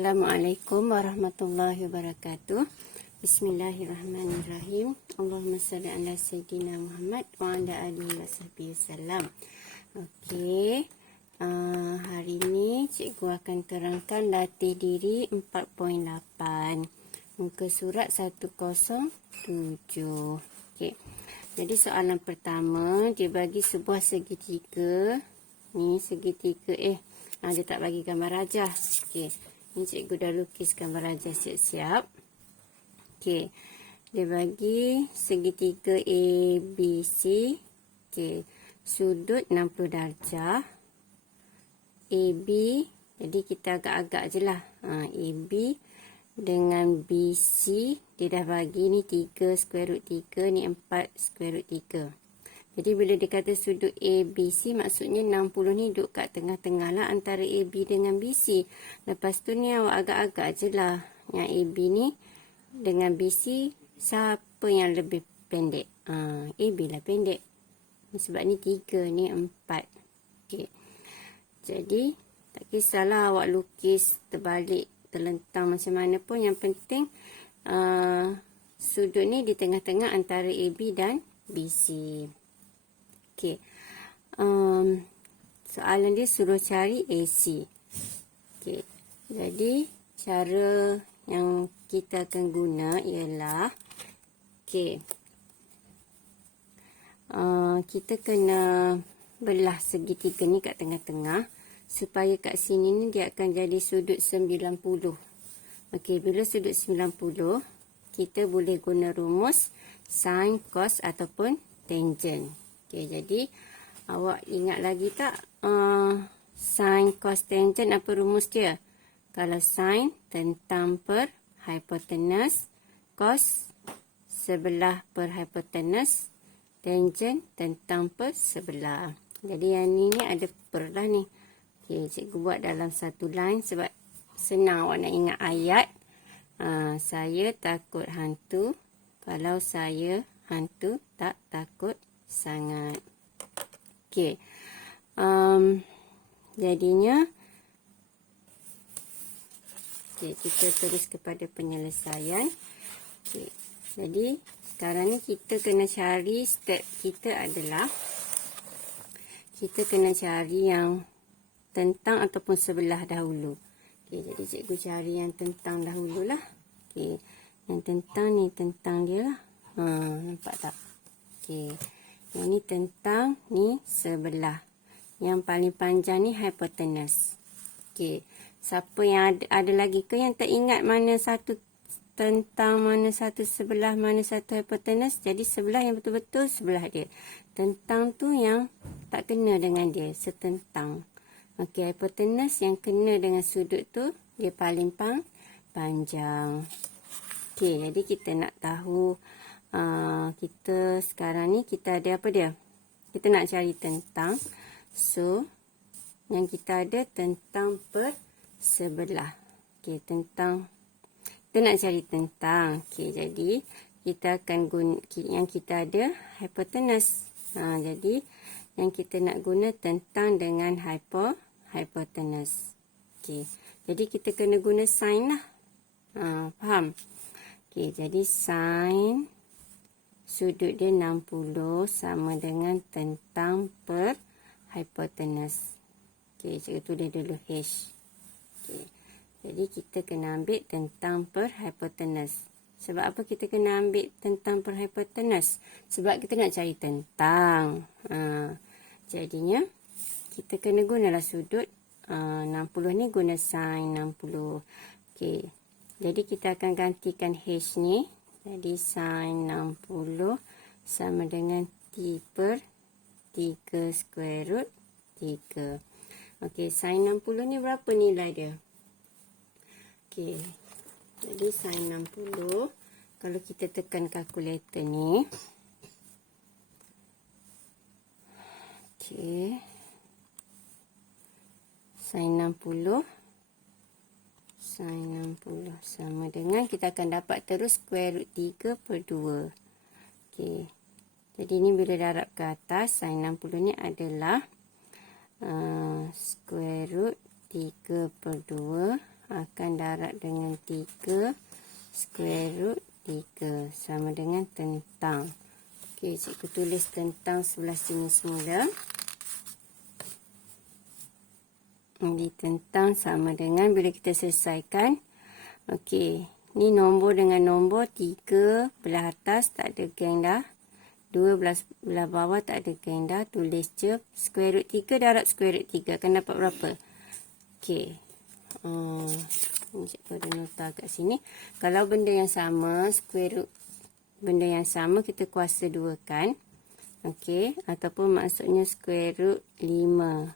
Assalamualaikum warahmatullahi wabarakatuh. Bismillahirrahmanirrahim. Allahumma salli ala sayyidina Muhammad wa ala alihi wasallam. Okey. Hari ini cikgu akan terangkan latih diri 4.8. Muka surat 107. Okey. Jadi soalan pertama dia bagi sebuah segitiga. Ni segitiga dia tak bagi gambar rajah. Okey. Ni cikgu dah lukis gambar rajah siap-siap. Okey. Dia bagi segitiga ABC. Okey. Sudut 60 darjah. AB. Jadi kita agak-agak je lah. AB dengan BC. Dia dah bagi ni 3 square root 3. Ni 4 square root 3. Jadi bila dia kata sudut ABC, maksudnya 60 ni duduk kat tengah-tengah lah antara AB dengan BC. Lepas tu ni awak agak-agak je lah. Yang AB ni dengan BC, siapa yang lebih pendek? AB lah pendek. Sebab ni 3, ni 4. Okay. Jadi, tak kisahlah awak lukis terbalik, terlentang macam mana pun. Yang penting, sudut ni di tengah-tengah antara AB dan BC. Okey. Soalan dia suruh cari AC. Okey. Jadi cara yang kita akan guna ialah kita kena belah segitiga ni kat tengah-tengah supaya kat sini ni dia akan jadi sudut 90. Okey, bila sudut 90 kita boleh guna rumus sin, cos ataupun tangent. Okey, jadi awak ingat lagi tak sin, cos, tangent apa rumus dia? Kalau sin tentang per hipotenus, cos sebelah per hipotenus, tangent tentang per sebelah. Jadi yang ni ada per lah ni. Okey, cikgu buat dalam satu line sebab senang awak nak ingat ayat. Saya takut hantu. Kalau saya hantu tak takut sangat. Okey. Jadinya kita terus kepada penyelesaian. Okey. Jadi sekarang ni kita kena cari, step kita adalah kita kena cari yang tentang ataupun sebelah dahulu. Okey, jadi cikgu cari yang tentang dahululah. Okey. Yang tentang ni tentang dia lah. Nampak tak? Okey. Yang ni tentang ni sebelah. Yang paling panjang ni hipotenus. Okey. Siapa yang ada lagi ke yang tak ingat mana satu tentang, mana satu sebelah, mana satu hipotenus? Jadi sebelah yang betul-betul sebelah dia. Tentang tu yang tak kena dengan dia. Setentang. Okey. Hipotenus yang kena dengan sudut tu dia paling panjang. Okey. Jadi kita nak tahu kita sekarang ni kita ada apa dia? Kita nak cari tentang. So, yang kita ada tentang per sebelah. Okey, tentang. Kita nak cari tentang. Okey, jadi kita akan guna yang kita ada hipotenus. Jadi yang kita nak guna tentang dengan hipotenus. Okey. Jadi kita kena guna sin lah. Faham? Okey, jadi sin sudut dia 60 sama dengan tentang per hipotenus. Okey, cikgu tulis dulu H. Okey. Jadi kita kena ambil tentang per hipotenus. Sebab apa kita kena ambil tentang per hipotenus? Sebab kita nak cari tentang. Jadinya kita kena gunalah sudut 60 ni guna sin 60. Okey. Jadi kita akan gantikan H ni. Jadi sin 60 sama dengan T per 3 square root 3. Okey, sin 60 ni berapa nilai dia? Okey. Jadi sin 60 kalau kita tekan kalkulator ni. Okey. Sin 60 sama dengan kita akan dapat terus square root 3 per 2. Okey. Jadi ni bila darab ke atas sin 60 ni adalah square root 3 per 2 akan darab dengan 3 square root 3 sama dengan tentang. Okey, cikgu tulis tentang sebelah sini semula. Jadi tentang sama dengan, bila kita selesaikan, okey, ni nombor dengan nombor, 3 belah atas tak ada geng dah, 2 belah bawah tak ada geng dah. Tulis je square root 3 darab square root 3 akan dapat berapa? Okey, ni cikgu ada nota kat sini. Kalau benda yang sama, square root benda yang sama, kita kuasa 2 kan. Okey, ataupun maksudnya square root 5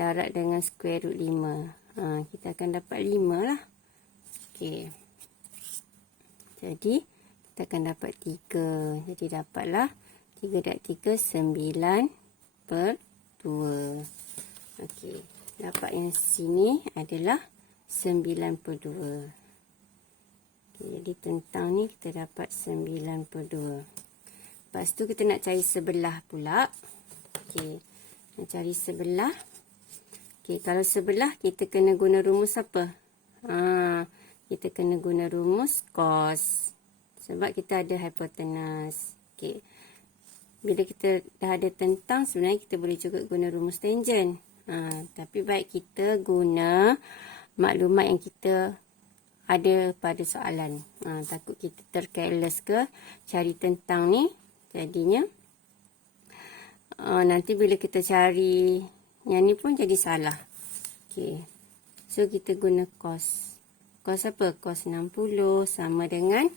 darab dengan square root 5. Kita akan dapat 5 lah. Okey, jadi kita akan dapat 3. Jadi dapatlah 3 darab 3, 9 per 2. Okey, dapat yang sini adalah 9 per 2. Okey, jadi tentang ni kita dapat 9 per 2. Lepas tu kita nak cari sebelah pula. Okey, nak cari sebelah. Okey, kalau sebelah kita kena guna rumus apa? Kita kena guna rumus cos. Sebab kita ada hipotenus. Okey, bila kita dah ada tentang, sebenarnya kita boleh juga guna rumus tangent. Tapi baik kita guna maklumat yang kita ada pada soalan. Takut kita tercareless ke cari tentang ni. Jadinya nanti bila kita cari yang ni pun jadi salah. Okey, so kita guna cos. Cos apa? Cos 60 sama dengan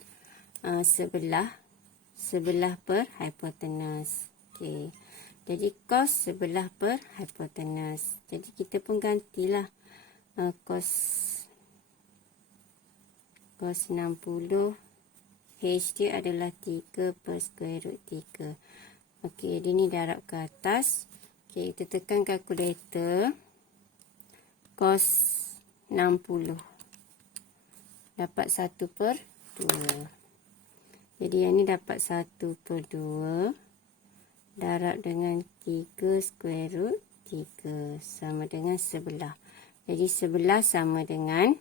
sebelah per hipotenus. Okey, jadi cos sebelah per hipotenus. Jadi kita pun gantilah cos 60 H dia adalah 3 per square root 3. Okey, jadi ni darab ke atas. Okey, kita tekan kalkulator. Cos 60 dapat 1 per 2. Jadi yang ni dapat 1 per 2 darab dengan 3 square root 3 sama dengan sebelah. Jadi sebelah sama dengan,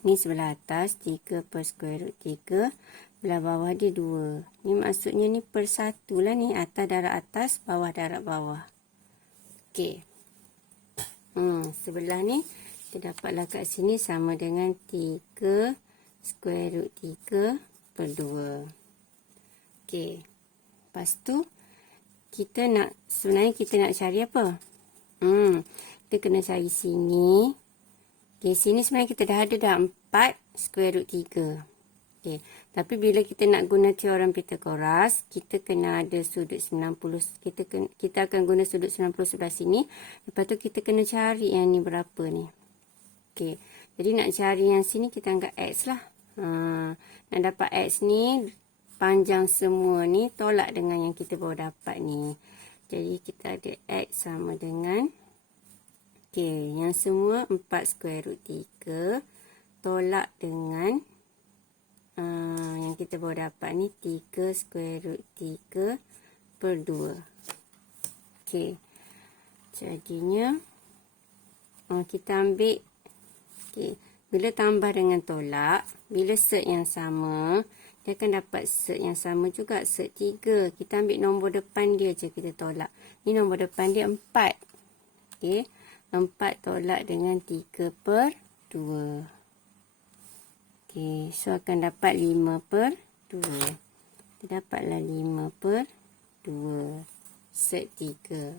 ni sebelah atas 3 per square root 3, belah bawah dia 2. Ni maksudnya ni per 1 lah ni, atas darab atas, bawah darab bawah. Okey, sebelah ni kita dapatlah kat sini sama dengan 3 square root 3 per 2. Okey, lepas tu sebenarnya kita nak cari apa? Kita kena cari sini. Okey, sini sebenarnya kita dah ada 4 square root 3. Okey, tapi bila kita nak guna teorem Pythagoras, kita kena ada sudut 90. Kita akan guna sudut 90 sebelah sini. Lepas tu kita kena cari yang ni berapa ni. Okey, jadi nak cari yang sini kita anggap X lah. Nak dapat X ni, panjang semua ni tolak dengan yang kita baru dapat ni. Jadi kita ada X sama dengan, okey, yang semua 4 square root 3 tolak dengan yang kita baru dapat ni 3 square root 3 per 2. Okey, jadinya kita ambil, okey, bila tambah dengan tolak, bila set yang sama, dia akan dapat set yang sama juga, set 3. Kita ambil nombor depan dia je kita tolak. Ni nombor depan dia 4. Okey, 4 tolak dengan 3 per 2. Okey, so akan dapat 5 per 2. Kita dapatlah 5 per 2. Set 3.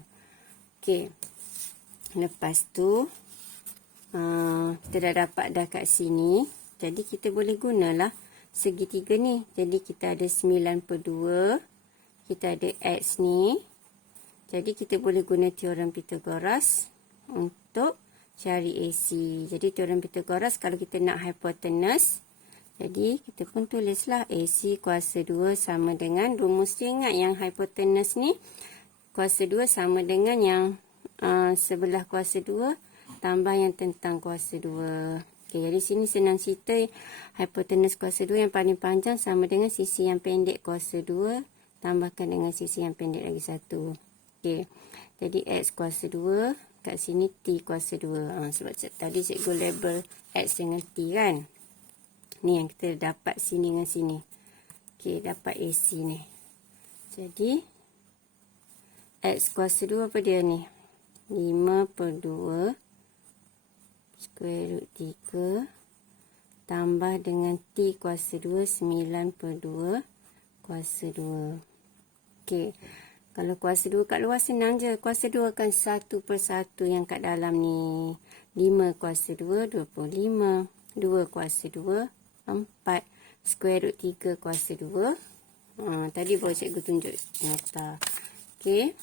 Okey, lepas tu kita dah dapat dah kat sini. Jadi kita boleh gunalah segitiga ni. Jadi kita ada 9 per 2. Kita ada X ni. Jadi kita boleh guna teorem Pythagoras untuk cari AC. Jadi teorem Pythagoras kalau kita nak hipotenus, jadi kita pun tulislah AC kuasa 2 sama dengan, rumus dia ingat yang hipotenus ni kuasa 2 sama dengan yang sebelah kuasa 2 tambah yang tentang kuasa 2. Okey, jadi sini senang cerita, hipotenus kuasa 2 yang paling panjang sama dengan sisi yang pendek kuasa 2 tambahkan dengan sisi yang pendek lagi 1. Okey, jadi X kuasa 2 kat sini T kuasa 2. Sebab tadi cikgu label X dengan T kan. Ni yang kita dapat sini dengan sini. Okey, dapat AC ni. Jadi, X kuasa 2 apa dia ni? 5/2 square root 3 tambah dengan T kuasa 2, 9/2 kuasa 2. Okey. Kalau kuasa 2 kat luar senang je. Kuasa 2 akan 1/1 yang kat dalam ni. 5 kuasa 2, 25. 2 kuasa 2, 4. Square root 3 kuasa 2. Tadi baru cikgu tunjuk nota. Okey.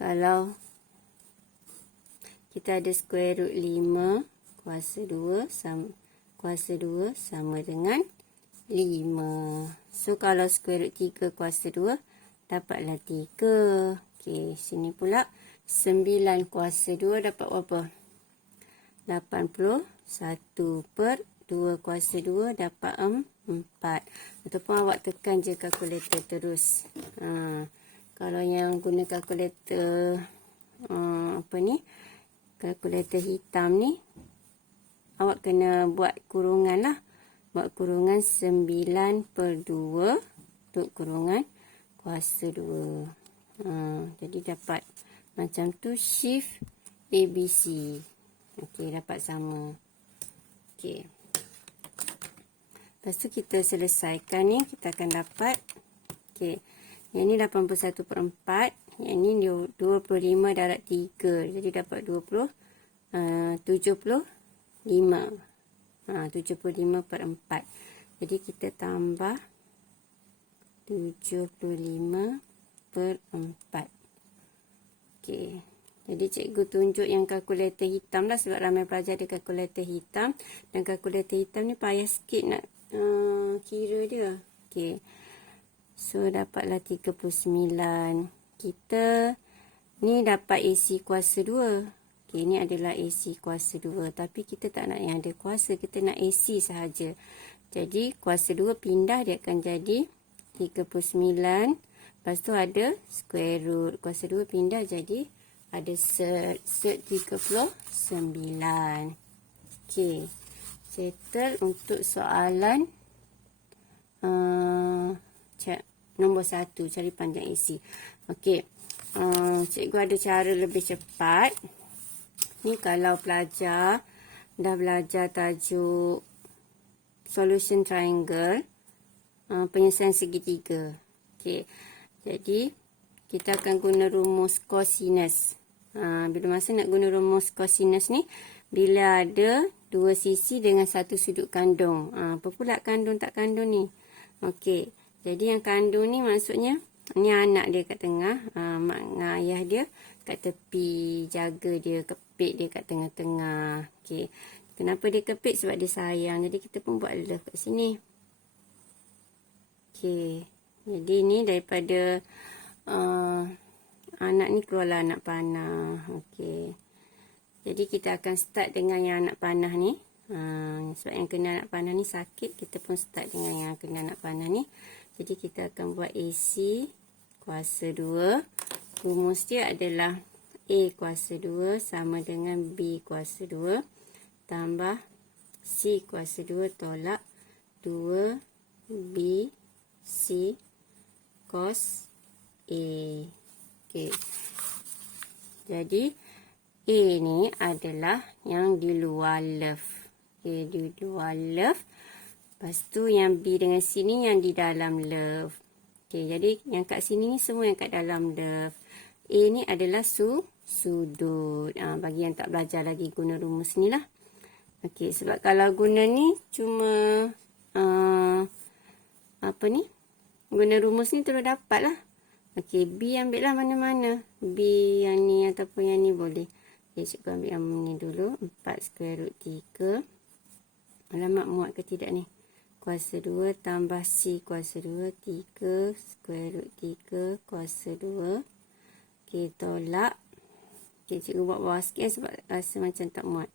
Kalau kita ada square root 5 kuasa 2 sama dengan 5. So, kalau square root 3 kuasa 2, dapatlah 3. Okey, sini pula 9 kuasa 2 dapat berapa? 81/2 kuasa 2 dapat 4. Ataupun awak tekan je kalkulator terus. Kalau yang guna kalkulator kalkulator hitam ni, awak kena buat kurungan lah. Buat kurungan 9/2 untuk kurungan kuasa 2. Jadi dapat macam tu shift ABC. Okey, dapat sama. Okey. Lepas tu kita selesaikan ni, kita akan dapat. Okey. Yang ni 81/4. Yang ni 25 darab 3. Jadi dapat 75. 75/4. Jadi kita tambah 75/4. Okey. Jadi cikgu tunjuk yang kalkulator hitam lah, sebab ramai pelajar ada kalkulator hitam. Dan kalkulator hitam ni payah sikit nak kira dia. Okey. So, dapatlah 39. Kita ni dapat AC kuasa 2. Okey, ni adalah AC kuasa 2. Tapi kita tak nak yang ada kuasa, kita nak AC sahaja. Jadi, kuasa 2 pindah, dia akan jadi 39. Lepas tu ada square root. Kuasa 2 pindah jadi ada cert 39. Okey. Settle untuk soalan nombor 1. Cari panjang AC. Okey. Cikgu ada cara lebih cepat. Ni kalau pelajar dah belajar tajuk solution triangle, penyelesaian segitiga. Okey. Jadi, kita akan guna rumus cosinus. Bila masa nak guna rumus cosinus ni, bila ada dua sisi dengan satu sudut kandung. Apa pula kandung tak kandung ni? Okey. Jadi, yang kandung ni maksudnya, ni anak dia kat tengah. Mak dengan ayah dia kat tepi. Jaga dia, kepit dia kat tengah-tengah. Okey. Kenapa dia kepit? Sebab dia sayang. Jadi, kita pun buat love kat sini. Okey. Jadi, ni daripada anak ni keluarlah anak panah. Okey. Jadi, kita akan start dengan yang anak panah ni. Sebab yang kena anak panah ni sakit, kita pun start dengan yang kena anak panah ni. Jadi, kita akan buat AC kuasa 2. Rumus dia adalah A kuasa 2 sama dengan B kuasa 2 tambah C kuasa 2 tolak 2B C cos A. Okey. Jadi, A ni adalah yang di luar love. Okey, di luar love. Lepas tu yang B dengan C ni yang di dalam love. Okey, jadi yang kat sini ni semua yang kat dalam love. A ni adalah sudut. Bagi yang tak belajar lagi guna rumus ni lah. Okey, sebab kalau guna ni cuma guna rumus ni terus dapat lah. Okey, B ambil lah mana-mana. B yang ni ataupun yang ni boleh. Okey, cikgu ambil yang ni dulu. 4 square root 3. Alamak, muat ke tidak ni? Kuasa 2 tambah C kuasa 2. 3 square root 3 kuasa 2. Okey, tolak. Okey, cikgu buat bawah sikit sebab rasa macam tak muat.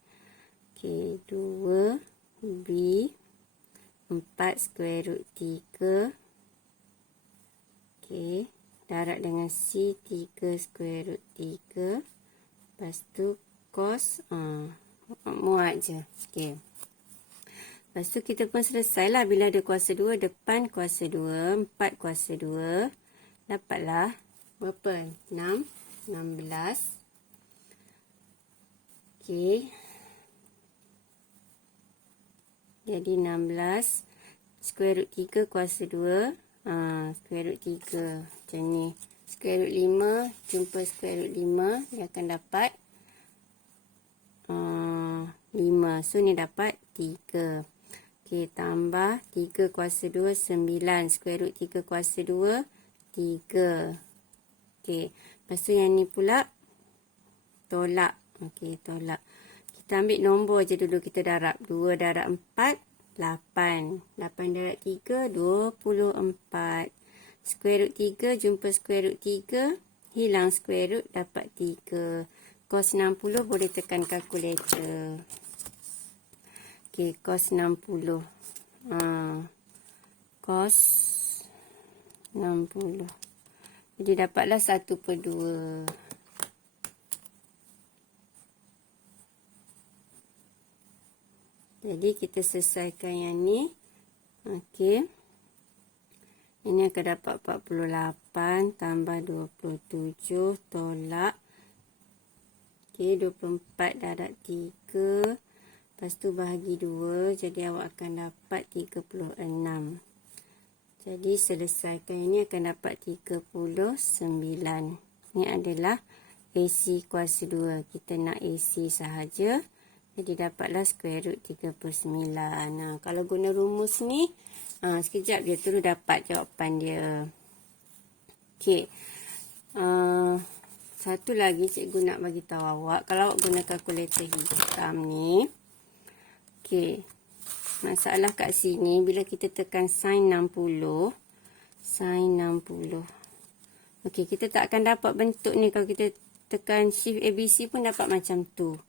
Okey, 2B 4 square root 3. Okey, darab dengan C 3 square root 3 Lepas tu cos, muat je. Okey. Lepas tu kita pun selesailah bila ada kuasa 2, depan kuasa 2, 4 kuasa 2. Dapatlah berapa? 6, 16. Okey. Jadi 16 square root 3 kuasa 2. Square root 3 macam ni. Square root 5 jumpa square root 5, dia akan dapat 5. So ni dapat 3. Okey, tambah 3 kuasa 2, 9. Square root 3 kuasa 2, 3. Okey, lepas tu yang ni pula tolak. Okey, tolak. Kita ambil nombor je dulu, kita darab. 2 darab 4, 8. 8 darab 3, 24. Square root 3 jumpa square root 3. Hilang square root, dapat 3. Cos 60 boleh tekan kalkulator. Okey, cos 60. Cos 60. Jadi dapatlah 1/2. Jadi kita selesaikan yang ni. Okey. Ini akan dapat 48 tambah 27 tolak. Okey, 24 darab 3. Lepas tu bahagi 2. Jadi awak akan dapat 36. Jadi selesaikan ini akan dapat 39. Ini adalah AC kuasa 2. Kita nak AC sahaja. Jadi dapatlah square root 39. Kalau guna rumus ni, sekejap dia terus dapat jawapan dia. Okey. Satu lagi cikgu nak bagi tahu awak. Kalau awak guna kalkulator hitam ni. Okey. Masalah kat sini, bila kita tekan sin 60. Sin 60. Okey, kita tak akan dapat bentuk ni. Kalau kita tekan shift ABC pun dapat macam tu.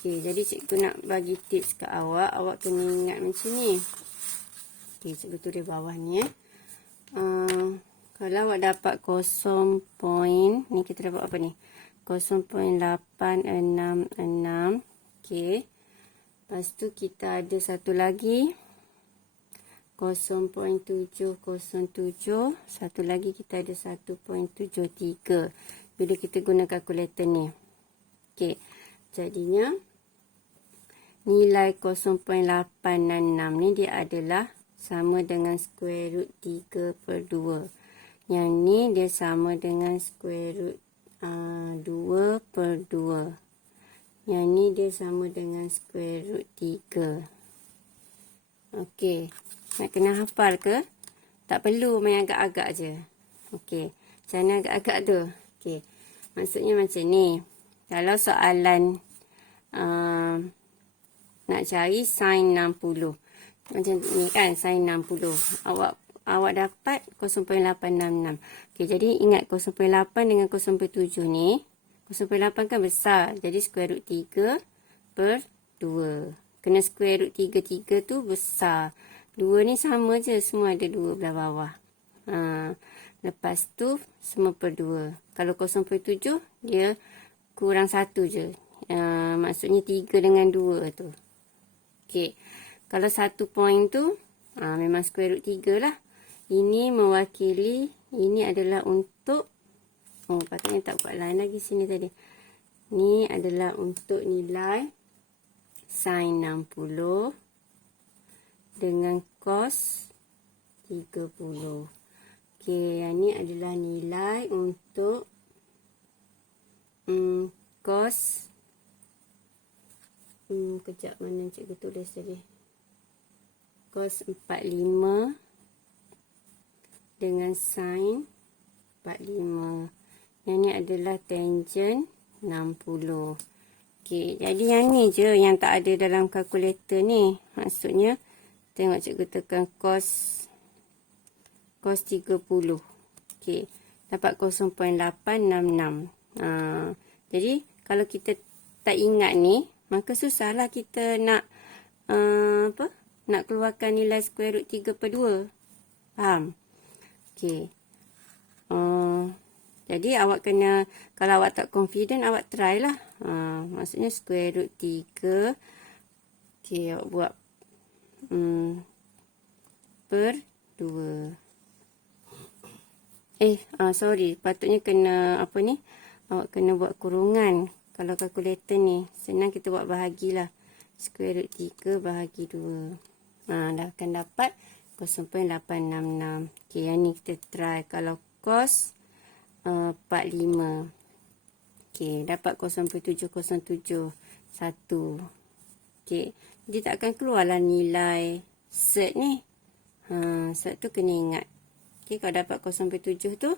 Okey, jadi cikgu nak bagi tips kat awak. Awak kena ingat macam ni. Okey, cikgu tulis bawah ni. Kalau awak dapat 0. Ni kita dapat apa ni? 0.866. Okey. Lepas tu kita ada satu lagi. 0.707. Satu lagi kita ada 1.73. Bila kita guna kalkulator ni. Okey. Jadinya nilai 0.866 ni dia adalah sama dengan square root 3/2. Yang ni dia sama dengan square root 2/2. Yang ni dia sama dengan square root 3. Okey. Nak kena hafal ke? Tak perlu, main agak-agak je. Okey. Macam mana agak-agak tu? Okey. Maksudnya macam ni. Kalau soalan nak cari sin 60. Macam ni kan, sin 60. Awak dapat 0.866. Okey, jadi ingat 0.8 dengan 0.7 ni. 0.8 kan besar. Jadi square root 3/2. Kena square root 3 tu besar. 2 ni sama je. Semua ada 2 belah bawah. Lepas tu semua per 2. Kalau 0.7 dia kurang 1 je. Maksudnya 3 dengan 2 tu. Okey. Kalau 1 point tu memang square root 3 lah. Ini mewakili, ini adalah untuk, patutnya tak buat line lagi sini tadi. Ni adalah untuk nilai sin 60 dengan cos 30. Okey, yang ni adalah nilai untuk cos, kejap mana cikgu tulis tadi. Cos 45 dengan sin 45. Yang ni adalah tangent 60. Okey, jadi yang ni je yang tak ada dalam kalkulator ni. Maksudnya, tengok cikgu tekan cos 30. Okey, dapat 0.866. Jadi, kalau kita tak ingat ni, maka susahlah kita nak nak keluarkan nilai square root 3/2. Faham? Okey. Jadi awak kena, kalau awak tak confident, awak try lah. Maksudnya square root 3. Okey, awak buat per 2. Sorry. Patutnya kena apa ni? Awak kena buat kurungan. Kalau kalkulator ni. Senang kita buat bahagilah. Square root 3 bahagi 2. Dah akan dapat 0.866. Okey, yang ni kita try. Kalau cos 45. Okey, dapat 0.707. 1. Okey, jadi tak akan keluarlah nilai set ni. Set tu kena ingat. Okey, kalau dapat 0.7 tu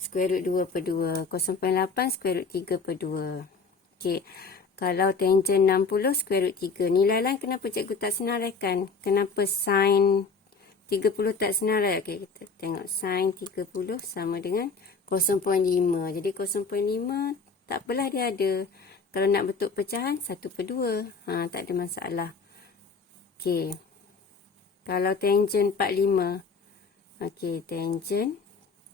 square root 2 per 2. 0.8 square root 3 per 2. Okey, kalau tangent 60 square root 3. Nilai lain kenapa cikgu tak senaraikan? Kenapa sin 30 tak senarai? Okey, kita tengok sin 30 sama dengan 0.5. Jadi 0.5 tak apalah dia ada. Kalau nak bentuk pecahan 1 per 2. Tak ada masalah. Okey. Kalau tangent 45. Okey, tangent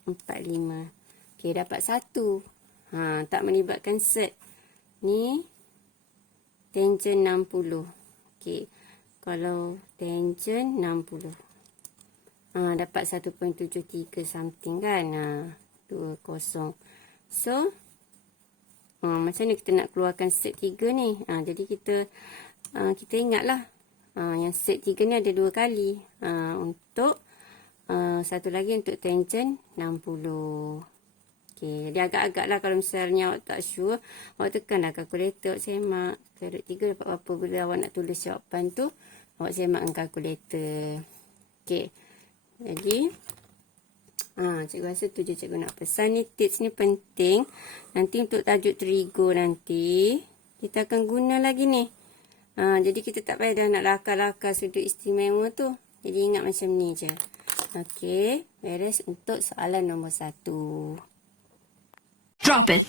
45. Okey, dapat 1. Tak melibatkan set. Ni tangent 60. Okey. Kalau tangent 60. Dapat 1.73 something kan. 20. So, macam mana kita nak keluarkan set 3 ni? Jadi kita ingatlah. Yang set 3 ni ada 2 kali. Untuk satu lagi untuk tangent 60. Okey, dia agak-agak lah kalau misalnya awak tak sure. Awak tekanlah kalkulator, awak semak. Square root 3 dapat berapa. Bila awak nak tulis jawapan tu, awak semak dengan kalkulator. Okey. Jadi, cikgu rasa tu je cikgu nak pesan ni. Tips ni penting. Nanti untuk tajuk terigu nanti, kita akan guna lagi ni. Jadi kita tak payah dah nak lakar-lakar sudut istimewa tu. Jadi ingat macam ni je. Okey, beres untuk soalan nombor 1. Drop it.